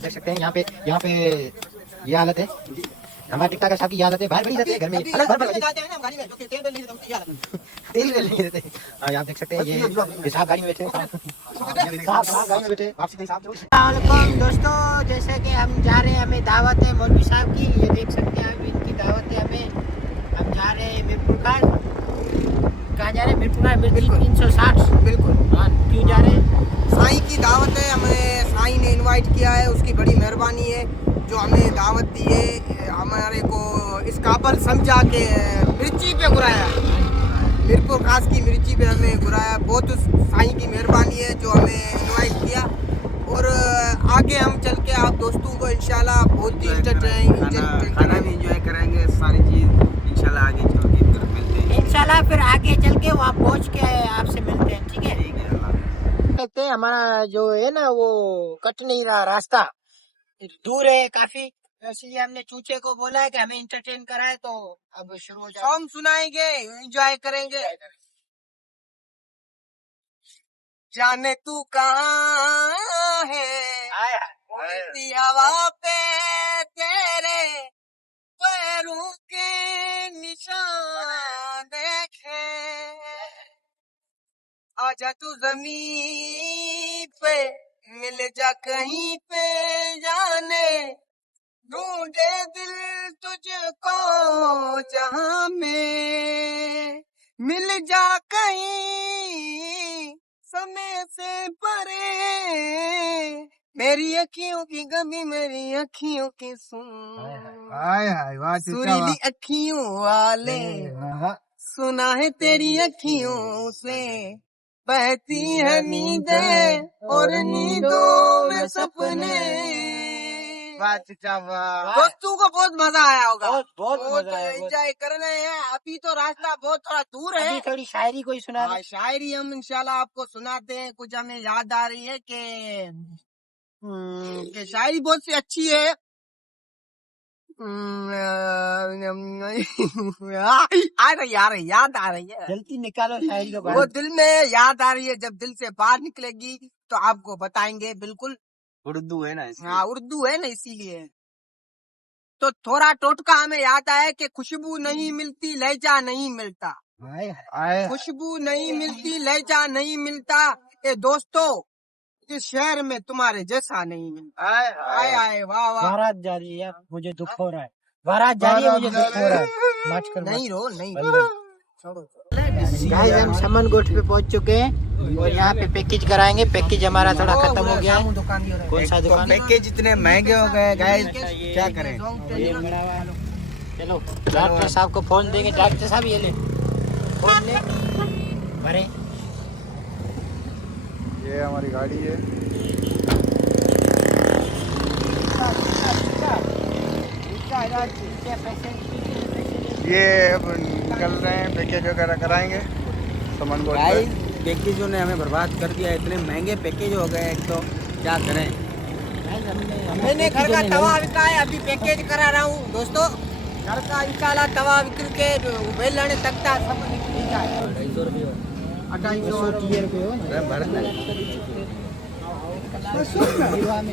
देख सकते हैं यहाँ पे ये हालत है हमारे टिकटॉकर साहब की। ये हालत है, बाहर बड़ी रहते हैं घर में अलग तेल नहीं देते। आप देख सकते हैं ये साहब गाड़ी में बैठे हैं, साहब गाड़ी में बैठे। दोस्तों जैसे कि हम जा रहे हैं, हमें दावत है मौलवी साहब की, ये देख सकते हैं इनकी दावत है हमें। हम जा रहे हैं मीरपुर का, कहाँ जा रहे हैं? मीरपुर का, मिर्ची 360। बिल्कुल। हाँ, क्यों जा रहे हैं? साईं की दावत है, हमें साईं ने इनवाइट किया है, उसकी बड़ी मेहरबानी है जो हमें दावत दी है, हमारे को इस काबल समझा के मिर्ची पे बुलाया, मीरपुर खास की मिर्ची पे हमें बुलाया। बहुत साईं की मेहरबानी है जो हमें इनवाइट किया। और आगे हम चल के आप दोस्तों को इंशाल्लाह बहुत ही खाना भी एंजॉय कराएंगे, सारी चीज़ इंशाल्लाह आगे चल के फिर मिलते हैं। इंशाल्लाह फिर आगे चल के वहाँ पहुँच के आपसे मिलते हैं, ठीक है? सकते हैं हमारा जो है ना वो कट नहीं रहा, रास्ता दूर है काफी, इसलिए हमने चूचे को बोला है कि हमें इंटरटेन कराए, तो अब शुरू हो जाए। सॉन्ग सुनाएंगे, एंजॉय करेंगे। जाने तू कहाँ है, उड़ती हवा पे तेरे पैरों के निशान देखे, आजा तू ज़मीन पे मिल जा कहीं पे, जाने ढूंढे दिल तुझको जहां में, मिल जा कहीं समय से परे, मेरी अखियों की गमी मेरी अखियों की सुन, सुरीली अखियों वाले सुना है तेरी अखियों से बहती है नींदें और नींदों में सपने। दोस्तों को बहुत मजा आया होगा, बहुत एंजॉय कर रहे हैं। अभी तो रास्ता बहुत थोड़ा दूर है, अभी थोड़ी शायरी कोई सुना दे। शायरी हम इंशाल्लाह आपको सुनाते हैं। कुछ हमें याद आ रही है कि शायरी बहुत सी अच्छी है। याद आ रही है, जल्दी निकालो शायरी को। वो दिल में याद आ रही है, जब दिल से बाहर निकलेगी तो आपको बताएंगे। बिल्कुल उर्दू है ना, हाँ उर्दू है ना, इसीलिए तो थोड़ा टोटका हमें याद आया कि खुशबू नहीं मिलती लहजा नहीं मिलता, खुशबू नहीं मिलती लहजा नहीं मिलता, ये दोस्तों इस शहर में तुम्हारे जैसा नहीं मिलता। आए आए वाह वाह। बारात जा रही है, मुझे दुख हो रहा है, बारात जा रही है, मुझे दुख हो रहा है। नहीं रो नहीं छोड़ो। गाइस हम समन गोठ पे पहुंच चुके हैं और यहाँ पे पैकेज कराएंगे। पैकेज हमारा थोड़ा खत्म हो गया है। कौन सा दुकान? पैकेज इतने महंगे हो गए गाइस, क्या करें। चलो डॉक्टर साहब को फोन देंगे। डॉक्टर साहब ये ले फोन ले भरे। ये हमारी गाड़ी है। ये अब निकल रहे हैं, पैकेज वगैरह कराएंगे सामान को। गाइस पैकेजों ने हमें बर्बाद कर दिया, इतने महंगे पैकेज हो गए, एक तो क्या करें। मैंने घर का तवा बिका है, अभी पैकेज करा रहा हूँ दोस्तों। घर का इंशाल्लाह तवा बिक के बेलन तख्ता सब बिका है। 250 रुपये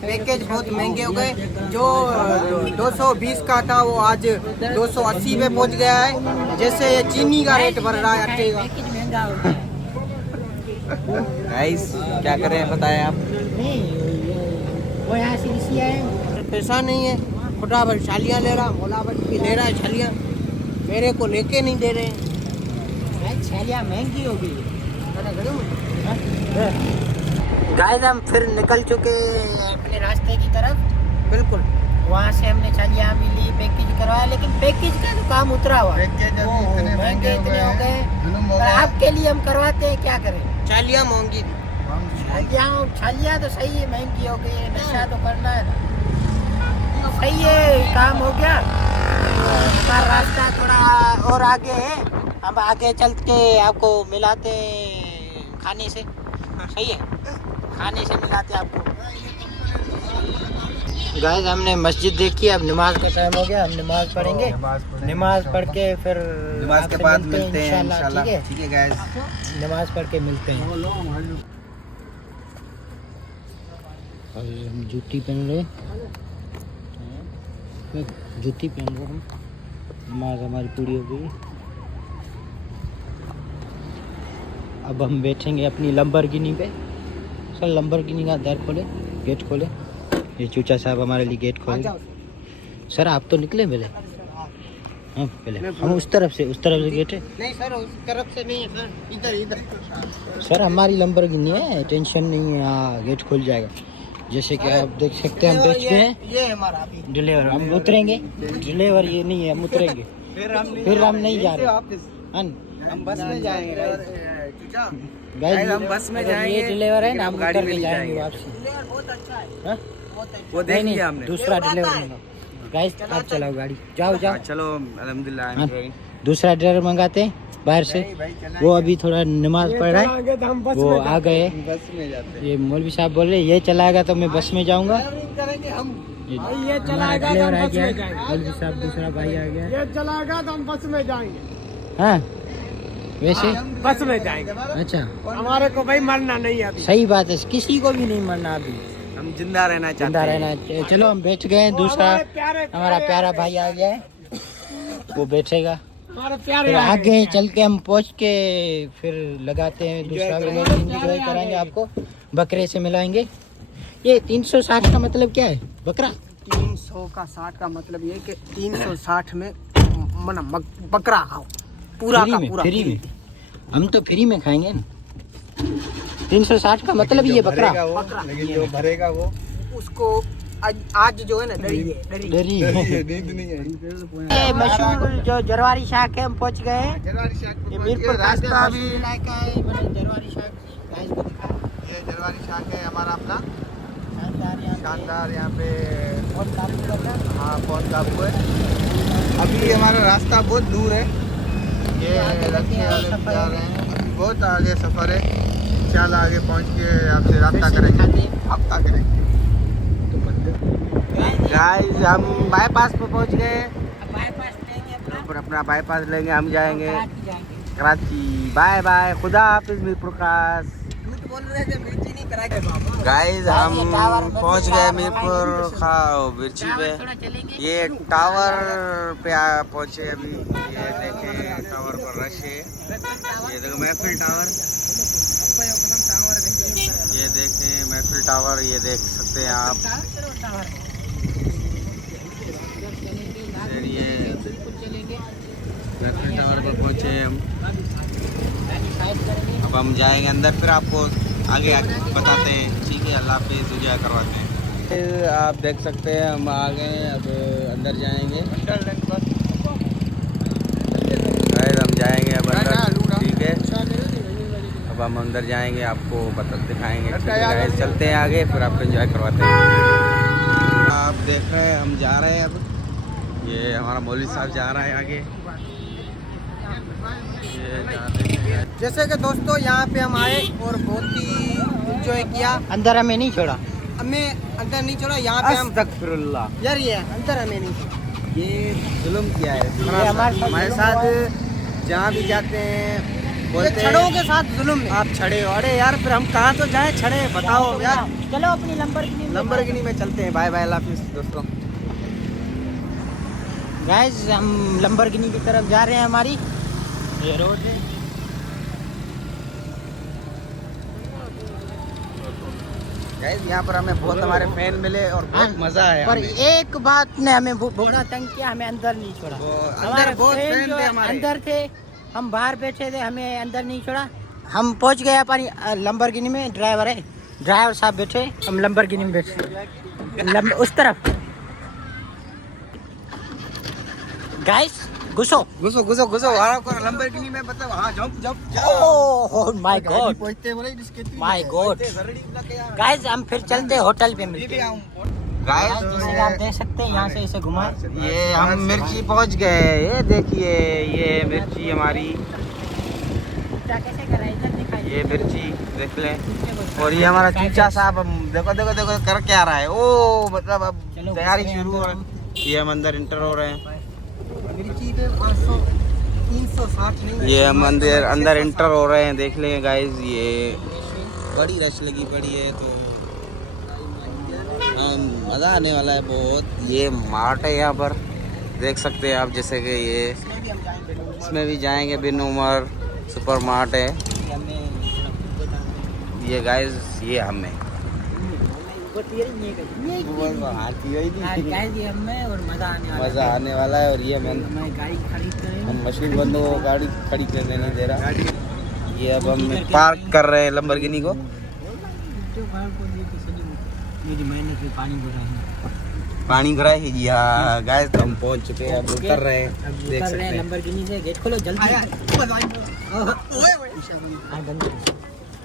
पैकेज बहुत महंगे हो गए। जो 220 का था वो आज 280 में पहुंच गया है। जैसे ये चीनी का रेट बढ़ रहा है, आटे का। गाइस क्या करें बताएं आप। वो यहाँ से है, पैसा नहीं है, फटाफट छालियाँ ले रहा, मोलावट भी ले रहा है छालियाँ, मेरे को लेके नहीं दे रहे। छालियाँ महंगी हो गई। गाइस हम फिर निकल चुके अपने रास्ते की तरफ। बिल्कुल वहाँ से हमने छालियाँ भी ली, पैकेज करवाया, लेकिन पैकेज का जो काम उतरा हुआ, महंगे इतने हो गए। आपके लिए हम करवाते हैं, क्या करें। छालियाँ महंगी थी। छालियाँ तो सही है, महंगी हो गई है, नशा तो करना है ना। सही है, काम हो गया। हमारा रास्ता थोड़ा और आगे है, हम आगे चल के आपको मिलाते हैं खाने से। सही है, खाने से मिलाते हैं आपको। गाइस हमने मस्जिद देखी, अब नमाज का टाइम हो गया, हम नमाज पढ़ेंगे। नमाज पढ़ के फिर नमाज के बाद मिलते हैं इंशाल्लाह। ठीक है, ठीक है गाइस, नमाज पढ़ के मिलते हैं। और हम जूती पहन रहे, जूती पहन रहे हम, नमाज हमारी पूरी हो गई। अब हम बैठेंगे अपनी लंबरगिनी पे। सर लंबरगिनी का दर खोले, गेट खोले। ये चूचा साहब हमारे लिए गेट खोले। सर आप तो निकले पहले। हाँ पहले हम उस तरफ से गेट है। नहीं सर, उस तरफ से नहीं है सर, इधर इधर। सर हमारी लंबरगिनी है, टेंशन नहीं है। हाँ गेट खुल जाएगा। जैसे कि आप देख सकते हैं हम बैठ गए हैं। ये हमारा अभी डिलीवर हम उतरेंगे, डिलीवर ये नहीं है, हम उतरेंगे फिर हम नहीं जा रहे, हम बस में जाएंगे गाइस हम बस में जाएंगे। ये डिलीवर है ना, हम गाड़ी उतर में के नहीं जाएंगे जाएंगे। वापसी। डिलीवर बहुत अच्छा है, हाँ? बहुत अच्छा। वो देख लिया हमने। दूसरा डिलीवर गाइस, आप चलाओ गाड़ी, जाओ जाओ। चलो अल्हम्दुलिल्लाह। हाँ, दूसरा ड्राइवर मंगाते हैं बाहर से। वो अभी थोड़ा नमाज पढ़ रहा है, वो आ गए। बस में जाते हैं। ये मौलवी साहब बोल रहे ये चलाएगा तो मैं बस में जाऊंगा। करेंगे हम, ये चलाएगा तो हम बस में जाएंगे। मौलवी साहब दूसरा भाई आ गया। ये चलाएगा तो हम बस में जाएंगे। हाँ वैसे बस में जाएंगे। अच्छा हमारे को भाई मरना नहीं है अभी। सही बात है, किसी को भी नहीं मरना अभी, हम जिंदा रहना चाहते जिंदा हैं। रहना। चलो हम बैठ गए हैं। दूसरा हमारा प्यारा भाई आ गया है, वो बैठेगा। हमारे फिर आगे चल के हम पहुंच के फिर लगाते हैं दूसरा व्लॉग, एंजॉय कराएंगे आपको, बकरे से मिलाएंगे। ये 360 का मतलब क्या है? बकरा 300 का 60 का मतलब ये कि 360 में बकरा खाओ पूरा का पूरा फ्री में। हम तो फ्री में खाएंगे ना। 360 का मतलब ये बकरा। लेकिन जो भरेगा वो उसको आज जो है ना डरी डरी नींद नहीं है। ये मशहूर जो जरवारी शाक है, हम पहुंच गए हैं। ये मीरपुर रास्ता भी इलाका है, मैंने जरवारी शाक गाइस को दिखा। ये जरवारी शाक है हमारा अपना शानदार शानदार। यहाँ पे बहुत काफी लगा। हाँ पहुँच काबू है। अभी हमारा रास्ता बहुत दूर है। ये लक्ष्य वाले जा रहे हैं, अभी बहुत आगे सफ़र है। इंशाल्लाह आगे पहुँच के आपसे रब्ता करेंगे, हफ्ता करेंगे। गाइस हम बाईपास पे पहुंच गए। बाईपास लेंगे अपना, अपना बाईपास लेंगे, हम जाएंगे जाएंगे। कराची। बाय बाय, खुदा हाफिज मीरपुर खास। झूठ बोल रहे थे, मिर्ची नहीं कराएंगे बाबा। गाइस हम पहुंच गए मीरपुर खाओ मिर्ची पे। थोड़ा चलेंगे। ये टावर पे पहुंचे अभी। ये देखे टावर पर रश है। ये देखो महफिल टावर, ये देखे महफिल टावर, ये देख सकते हैं आप। ये महफिल टावर पर पहुंचे हम। अब हम जाएंगे अंदर, फिर आपको आगे बताते हैं। ठीक है, अल्लाह पे दुआ करवाते हैं। आप देख सकते हैं हम आ गए हैं, अब अंदर जाएंगे। हम जाएंगे अब अंदर, ठीक है। अब हम अंदर जाएंगे, आपको दिखाएंगे। ठीक है गाइस, चलते हैं आगे, फिर आपको एंजॉय करवाते हैं। आप देख रहे हैं हम जा रहे हैं अब। ये हमारा मौलवी साहब जा रहा है आगे। ये जाते हैं। जैसे कि दोस्तों यहाँ पे हम आए और बहुत ही एंजॉय किया। अंदर हमें नहीं छोड़ा। हमें अंदर नहीं छोड़ा, यहाँ पे हम अस्तगफिरुल्लाह। यार ये अंदर हमें नहीं छोड़ा। ये जुल्म किया है ये हमारे साथ। जहाँ भी जाते हैं ये बोलते छड़ों हैं के साथ जुल्म है। आप छड़े हो। अरे यार फिर हम कहाँ तो जाएं छड़े, बताओ यार। चलो अपनी लंबरगिनी लंबरगिनी में चलते हैं। बाय बाय, अल्लाह हाफिज़ दोस्तों। गाइस हम लंबरगिनी की तरफ जा रहे हैं। हमारी ये रोड है। गाइस यहाँ पर हमें बहुत हमारे फैन मिले और बहुत मजा आया पर हमें। एक बात ने हमें बड़ा तंग किया, हमें अंदर नहीं छोड़ा। अंदर हमारे बहुत friend फैन जो थे हमारे। अंदर थे, हम बाहर बैठे थे, हमें अंदर नहीं छोड़ा। हम पहुंच गए अपनी लंबरगिनी में। ड्राइवर है, ड्राइवर साहब बैठे, हम लंबरगिनी में बैठे उस तरफ। गाइस घुसो घुसो घुसो घुसो। लंबरगिनी में मतलब हाँ जंप ओह माय गॉड, पहुंचते बोले इसके माय गॉड। गाइस हम फिर चलते होटल पे मिलते हैं। गाइस जैसे कि आप देख सकते हैं, यहाँ से इसे घुमाएं। ये हम मिर्ची पहुंच गए। ये देखिए, ये मिर्ची हमारी, कैसे करा इधर दिखाई। ये मिर्ची देख लें। और ये हमारा चूचा साहब, हम देखो देखो देखो कर क्या रहा है। ओ मतलब अब चलो, तैयारी घुस रहे हैं शुरू हो अंदर रही है। ये हम अंदर इंटर हो रहे हैं। मिर्ची पे 500 360 नहीं है। ये हम अंदर इंटर हो रहे हैं। देख लें गाइस, ये बड़ी रश लगी पड़ी है। तो मज़ा आने वाला है बहुत। ये मार्ट है यहाँ पर, देख सकते हैं आप, जैसे कि ये इसमें भी जाएंगे। बिन उमर सुपर मार्ट है ये गाइस, ये हमें मज़ा आने वाला है। और ये हम मशीन बंदों को गाड़ी खड़ी करने नहीं दे रहा। ये अब हम पार्क कर रहे हैं लंबरगिनी को। पानी भरा है जी। हाँ गाइस, तो हम पहुंच चुके हैं, अब उतर रहे हैं, देख सकते हैं। लंबरगिनी से गेट खोलो जल्दी।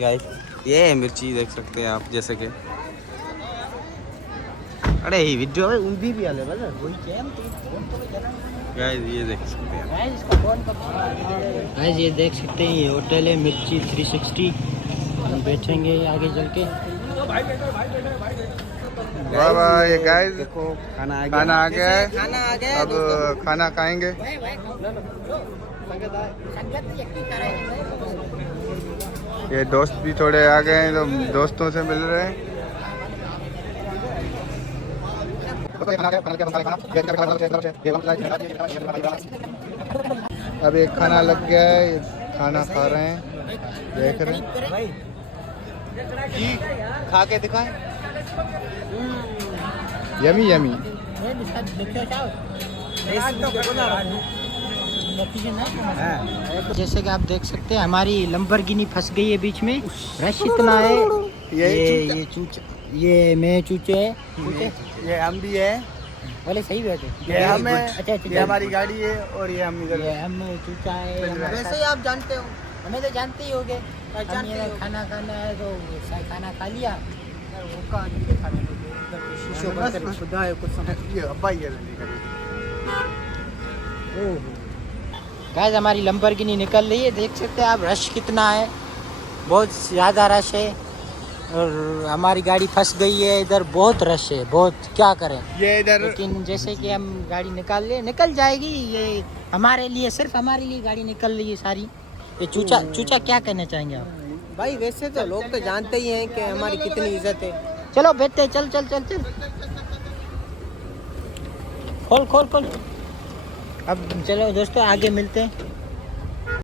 गाइस ये है मिर्ची, देख सकते हैं आप, जैसे कि अरे ही वीडियो है उन भी आले वाला वही क्या हम गाइस, ये देख सकते हैं गाइस इसका फोन का गाइस, ये देख सकते हैं, ये होटल है मिर्ची 360। हम बैठेंगे आगे चल के। वाह वाह, ये गाइस देखो खाना आ गया है। खाना आ गया। अब खाना खाएंगे। ये दोस्त भी थोड़े आ गए हैं, तो दोस्तों से मिल रहे हैं। अब एक खाना लग गया है, ये खाना खा रहे हैं, देख रहे हैं। खा के दिखाएं। Yummy yummy. जैसे कि आप देख सकते हैं, हमारी लंबरगिनी फंस गई है बीच में। रश इतना है। ये चूचा, ये मैं चूचे है, ये हम भी है। बोले सही बैठे। ये हम है। अच्छा अच्छा, ये हमारी गाड़ी है और ये हम इधर। ये हम चूचा है। वैसे ही आप जानते हो। हमें तो जानते ही होगे। हम ये खाना खाना है तो खाना खा लिया। गाइस हमारी लंबरगिनी निकल रही है, देख सकते हैं आप, रश कितना है, बहुत ज़्यादा रश है। और हमारी गाड़ी फंस गई है इधर, बहुत रश है, बहुत, क्या करें। ये इधर लेकिन जैसे कि हम गाड़ी निकल जाएगी। ये हमारे लिए, सिर्फ हमारे लिए गाड़ी निकल रही है सारी। ये चूचा क्या कहना चाहेंगे आप? भाई वैसे तो लोग तो जानते ही हैं कि हमारी कितनी इज्जत है। चलो बैठते, चल चल चल चल, खोल खोल खोल। अब चलो दोस्तों आगे मिलते हैं।